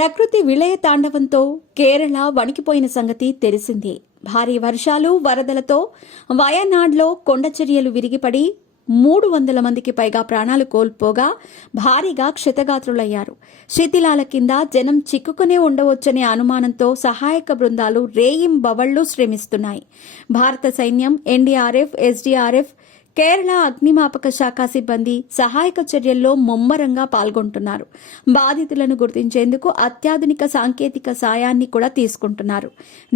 ప్రకృతి విలయ తాండవంతో కేరళ వణికిపోయిన సంగతి తెలిసిందే. భారీ వర్షాలు, వరదలతో వయనాడ్లో కొండచర్యలు విరిగిపడి 300 మందికి పైగా ప్రాణాలు కోల్పోగా భారీగా క్షతగాత్రులయ్యారు. శిథిలాల కింద జనం చిక్కుకునే ఉండవచ్చనే అనుమానంతో సహాయక బృందాలు రేయింబవళ్లు శ్రమిస్తున్నాయి. భారత సైన్యం, ఎన్డీఆర్ఎఫ్, ఎస్డీఆర్ఎఫ్, కేరళ అగ్నిమాపక శాఖ సిబ్బంది సహాయక చర్యల్లో ముమ్మరంగా పాల్గొంటున్నారు. బాధితులను గుర్తించేందుకు అత్యాధునిక సాంకేతిక సాయాన్ని కూడా తీసుకుంటున్నారు.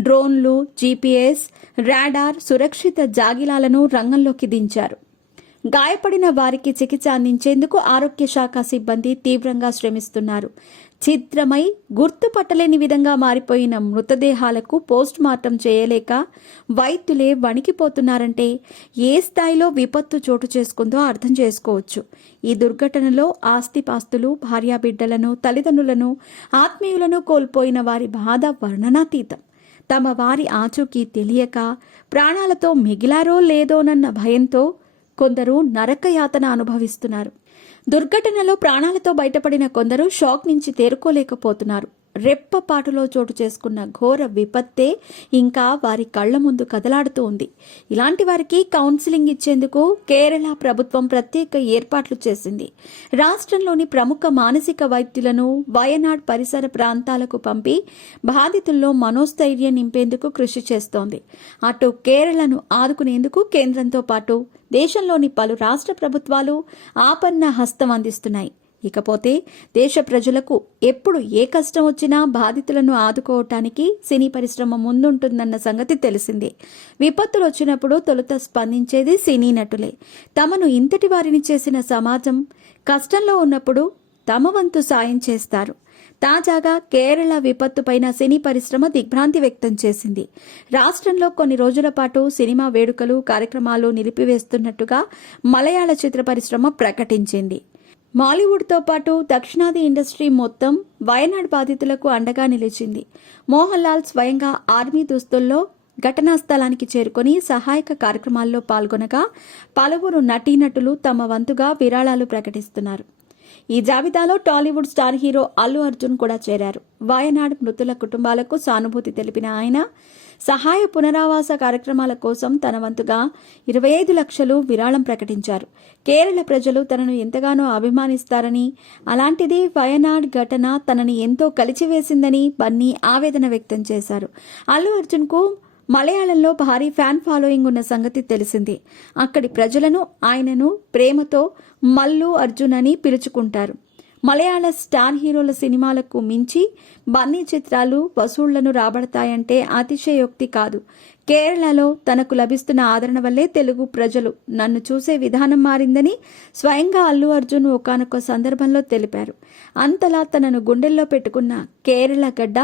డ్రోన్లు, జీపీఎస్, రాడార్, సురక్షిత జాగిలాలను రంగంలోకి దించారు. గాయపడిన వారికి చికిత్స అందించేందుకు ఆరోగ్య శాఖ సిబ్బంది తీవ్రంగా శ్రమిస్తున్నారు. చిత్రమై గుర్తుపట్టలేని విధంగా మారిపోయిన మృతదేహాలకు పోస్ట్ మార్టం చేయలేక వైద్యులే వణికిపోతున్నారంటే ఏ స్థాయిలో విపత్తు చోటు చేసుకుందో అర్థం చేసుకోవచ్చు. ఈ దుర్ఘటనలో ఆస్తిపాస్తులు, భార్యాబిడ్డలను, తల్లిదండ్రులను, ఆత్మీయులను కోల్పోయిన వారి బాధ వర్ణనాతీతం. తమ వారి ఆచూకీ తెలియక ప్రాణాలతో మిగిలారో లేదోనన్న భయంతో కొందరు నరకయాతన అనుభవిస్తున్నారు. దుర్ఘటనలో ప్రాణాలతో బయటపడిన కొందరు షాక్ నుంచి తేరుకోలేకపోతున్నారు. రెప్పపాటులో చోటు చేసుకున్న ఘోర విపత్తే ఇంకా వారి కళ్ల ముందు కదలాడుతూ ఉంది. ఇలాంటి వారికి కౌన్సిలింగ్ ఇచ్చేందుకు కేరళ ప్రభుత్వం ప్రత్యేక ఏర్పాట్లు చేసింది. రాష్ట్రంలోని ప్రముఖ మానసిక వైద్యులను వయనాడ్ పరిసర ప్రాంతాలకు పంపి బాధితుల్లో మనోస్థైర్యం నింపేందుకు కృషి చేస్తోంది. అటు కేరళను ఆదుకునేందుకు కేంద్రంతో పాటు దేశంలోని పలు రాష్ట్ర ప్రభుత్వాలు ఆపన్న హస్తం అందిస్తున్నాయి. ఇకపోతే దేశ ప్రజలకు ఎప్పుడు ఏ కష్టం వచ్చినా బాధితులను ఆదుకోవటానికి సినీ పరిశ్రమ ముందుంటుందన్న సంగతి తెలిసిందే. విపత్తులు వచ్చినప్పుడు తొలుత స్పందించేది సినీ నటులే. తమను ఇంతటి వారిని చేసిన సమాజం కష్టంలో ఉన్నప్పుడు తమ వంతు సాయం చేస్తారు. తాజాగా కేరళ విపత్తుపైన సినీ పరిశ్రమ దిగ్భ్రాంతి వ్యక్తం చేసింది. రాష్ట్రంలో కొన్ని రోజుల పాటు సినిమా వేడుకలు, కార్యక్రమాలు నిలిపివేస్తున్నట్టుగా మలయాళ చిత్ర పరిశ్రమ ప్రకటించింది. మాలీవుడ్తో పాటు దక్షిణాది ఇండస్ట్రీ మొత్తం వయనాడ్ బాధితులకు అండగా నిలిచింది. మోహన్ లాల్ స్వయంగా ఆర్మీ దుస్తుల్లో ఘటనా స్థలానికి చేరుకుని సహాయక కార్యక్రమాల్లో పాల్గొనగా పలువురు నటీనటులు తమ వంతుగా విరాళాలు ప్రకటిస్తున్నారు. ఈ జాబితాలో టాలీవుడ్ స్టార్ హీరో అల్లు అర్జున్ కూడా చేరారు. వయనాడ్ మృతుల కుటుంబాలకు సానుభూతి తెలిపిన ఆయన సహాయ పునరావాస కార్యక్రమాల కోసం తన వంతుగా 25 లక్షలు విరాళం ప్రకటించారు. కేరళ ప్రజలు తనను ఎంతగానో అభిమానిస్తారని, అలాంటిది వయనాడ్ ఘటన తనని ఎంతో కలిచివేసిందని బన్నీ ఆవేదన వ్యక్తం చేశారు. అల్లు అర్జున్కు మలయాళంలో భారీ ఫ్యాన్ ఫాలోయింగ్ ఉన్న సంగతి తెలిసిందే. అక్కడి ప్రజలను ఆయనను ప్రేమతో మల్లు అర్జున్ అని పిలుచుకుంటారు. మలయాళ స్టార్ హీరోల సినిమాలకు మించి బన్నీ చిత్రాలు వసూళ్లను రాబడతాయంటే అతిశయోక్తి కాదు. కేరళలో తనకు లభిస్తున్న ఆదరణ వల్లే తెలుగు ప్రజలు నన్ను చూసే విధానం మారిందని స్వయంగా అల్లు అర్జున్ ఒకానొక సందర్భంలో తెలిపారు. అంతలా తనను గుండెల్లో పెట్టుకున్న కేరళ గడ్డ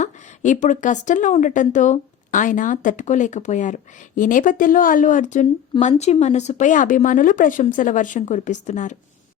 ఇప్పుడు కష్టంలో ఉండటంతో ఆయన తట్టుకోలేకపోయారు. ఈ నేపథ్యంలో అల్లు అర్జున్ మంచి మనసుపై అభిమానులు ప్రశంసల వర్షం కురిపిస్తున్నారు.